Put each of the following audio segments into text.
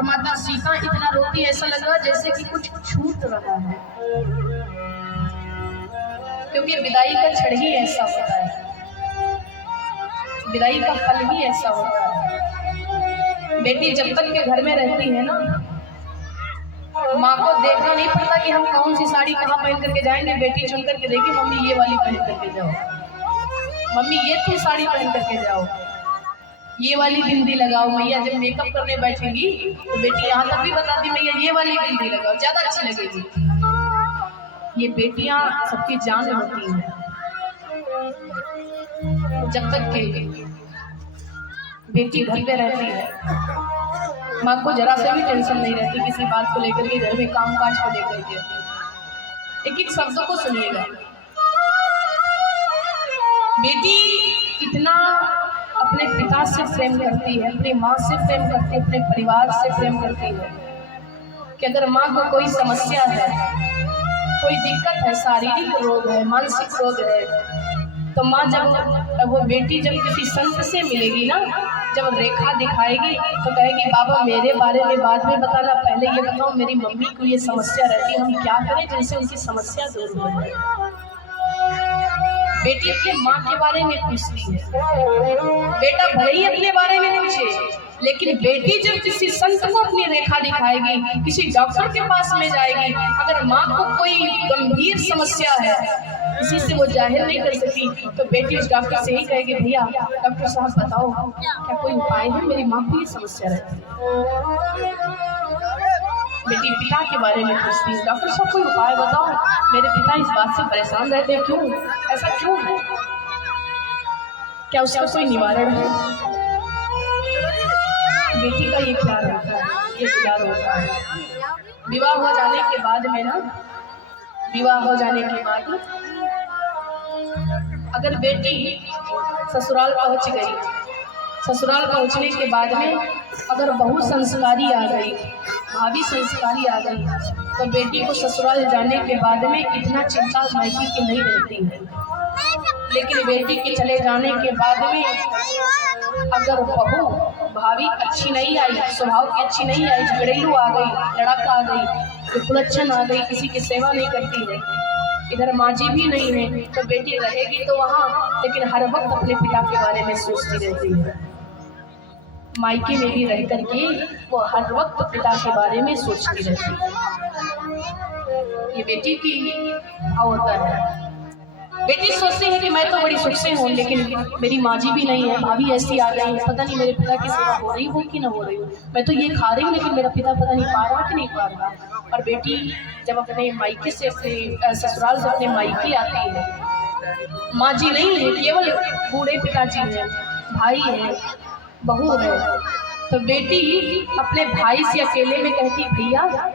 और माता सीता इतना रोती, ऐसा लगा जैसे कि कुछ छूट रहा है, क्योंकि विदाई का क्षण ही ऐसा होता है, विदाई का फल ही ऐसा होता है। बेटी जब तक के घर में रहती है ना, माँ को देखना नहीं पड़ता कि हम कौन सी साड़ी कहाँ पहन करके जाएंगे। बेटी चुन करके देगी, मम्मी ये वाली पहन करके जाओ, मम्मी ये तुम साड़ी पहन करके जाओ, ये वाली बिंदी लगाओ। मैया जब मेकअप करने बैठेंगी तो बेटी यहाँ तक भी बताती, मैया ये वाली बिंदी लगाओ, ज्यादा अच्छी लगेगी। ये बेटियां सबकी जान होती हैं। जब तक के बेटी घर पे रहती है, माँ को जरा से भी टेंशन नहीं रहती किसी बात को लेकर के, घर में काम काज को लेकर के। एक एक शब्दों को सुनिएगा। बेटी इतना अपने पिता से प्रेम करती है, अपनी माँ से प्रेम करती है, अपने परिवार से प्रेम करती है कि अगर माँ को कोई समस्या है, कोई दिक्कत है, शारीरिक रोग है, मानसिक रोग है, तो माँ जब वो बेटी जब किसी संत से मिलेगी ना, जब रेखा दिखाएगी तो कहेगी बाबा मेरे बारे में बाद में बताना, पहले ये बताओ मेरी मम्मी को ये समस्या रहती है, हम क्या करें जिनसे उनकी समस्या दूर हो जाए। बेटी अपने माँ के बारे में पूछती है, बेटा भले ही अपने बारे में पूछे, लेकिन बेटी जब किसी संत को अपनी रेखा दिखाएगी, किसी डॉक्टर के पास में जाएगी, अगर माँ को कोई गंभीर समस्या है, किसी से वो जाहिर नहीं कर सकती, तो बेटी उस डॉक्टर से ही कहेगी भैया डॉक्टर साहब बताओ क्या कोई उपाय है, मेरी माँ को ये समस्या रहती है। बेटी पिता के बारे में पूछती है, डॉक्टर साहब कोई उपाय बताओ, मेरे पिता इस बात से परेशान रहते हैं, क्यों ऐसा क्यों है, क्या उसका कोई निवारण है। बेटी का ये प्यार होता है, ये प्यार होता है। विवाह हो जाने के बाद में ना, विवाह हो जाने के बाद अगर बेटी ससुराल पहुंच गई, ससुराल पहुंचने के बाद में अगर बहू संस्कारी आ गई, भाभी संस्कारी आ गई, तो बेटी को ससुराल जाने के बाद में इतना चिंता मायके की नहीं रहती है। लेकिन बेटी के चले जाने के बाद में अगर बहू भाभी अच्छी नहीं आई, स्वभाव की अच्छी नहीं आई, झगड़ेलू आ गई, लड़का आ गई, कुलच्छन आ गई, किसी की सेवा नहीं करती है, इधर माँ जी भी नहीं है, तो बेटी रहेगी तो वहाँ, लेकिन हर वक्त अपने पिता के बारे में सोचती रहती है। मायके में भी रह करके वो हर वक्त पिता के बारे में सोचती रहती है। ये बेटी की भाव होता है। बेटी सोचती है कि मैं तो बड़ी सुख से हूँ, लेकिन मेरी माँ जी भी नहीं है, भाभी ऐसी आ गई है, पता नहीं मेरे पिता की सेवा हो रही हो कि ना हो रही हो, मैं तो ये खा रही हूँ लेकिन मेरा पिता पता नहीं पा रहा कि नहीं पा रहा। और बेटी जब अपने मायके से, अपने ससुराल से अपने मायके आती है, माँ जी नहीं है, केवल बूढ़े पिताजी हैं, भाई है, बहू है, तो बेटी अपने भाई से अकेले में कहती भैया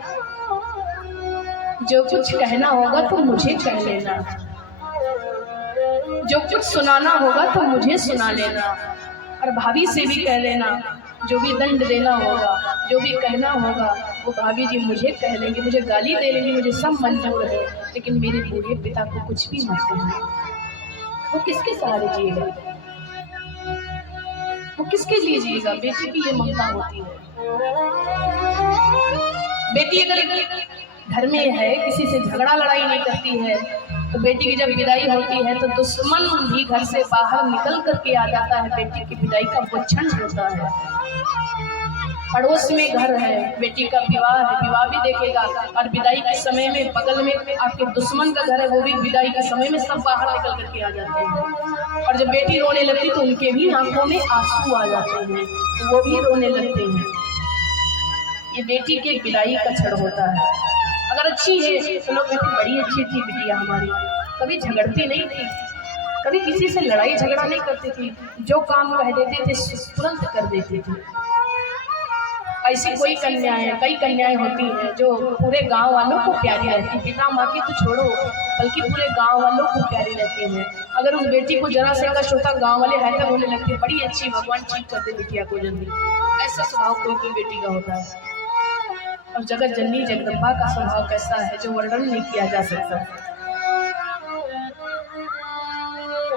जो कुछ कहना होगा तो मुझे कह लेना, जो कुछ सुनाना होगा तो मुझे सुना लेना, और भाभी से भी कह लेना, जो भी दंड देना होगा, जो भी कहना होगा वो भाभी जी मुझे कह लेंगे, मुझे गाली दे लेंगे, मुझे सब मंजूर है, लेकिन मेरे बूढ़े पिता को कुछ भी मत कहना। वो किसके सहारे जिएगा, वो किसके लिए जिएगा। बेटी की ये ममता होती है। बेटी अगर घर में है, किसी से झगड़ा लड़ाई नहीं करती है, तो बेटी की जब विदाई होती है तो दुश्मन भी घर से बाहर निकल करके आ जाता है। बेटी की विदाई का वो क्षण होता है। पड़ोस में घर है, बेटी का विवाह है, विवाह भी देखेगा, और विदाई के समय में बगल में आपके दुश्मन का घर है, वो भी विदाई के समय में सब बाहर निकल करके आ जाते हैं। और जब बेटी रोने लगती तो उनके भी आंखों में आंसू आ जाते हैं, वो भी रोने लगते हैं। ये बेटी के विदाई का क्षण होता है। अगर अच्छी है तो लोग कहते बड़ी अच्छी थी बिटिया हमारी, कभी झगड़ती नहीं थी, कभी किसी से लड़ाई झगड़ा नहीं करती थी, जो काम कह देते थे तुरंत कर देती थी। ऐसी कोई कन्याएं, कई कन्याएं होती हैं जो पूरे गांव वालों को प्यारी रहती, पिता माँ की तो छोड़ो बल्कि पूरे गांव वालों को प्यारी रहती है। अगर उस बेटी को जरा से कष्ट होता, गांव वाले रहते बोलने लगते बड़ी अच्छी, भगवान ठीक कर दे बिटिया को जल्दी। ऐसा स्वभाव कोई कोई बेटी का होता है। और जगत जननी जगदम्बा का स्वभाव कैसा है जो वर्णन नहीं किया जा सकता।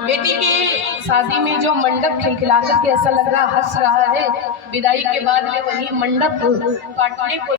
बेटी की शादी में जो मंडप खिलखिला करके ऐसा लग रहा हंस रहा है, विदाई के बाद में वही मंडप काटने को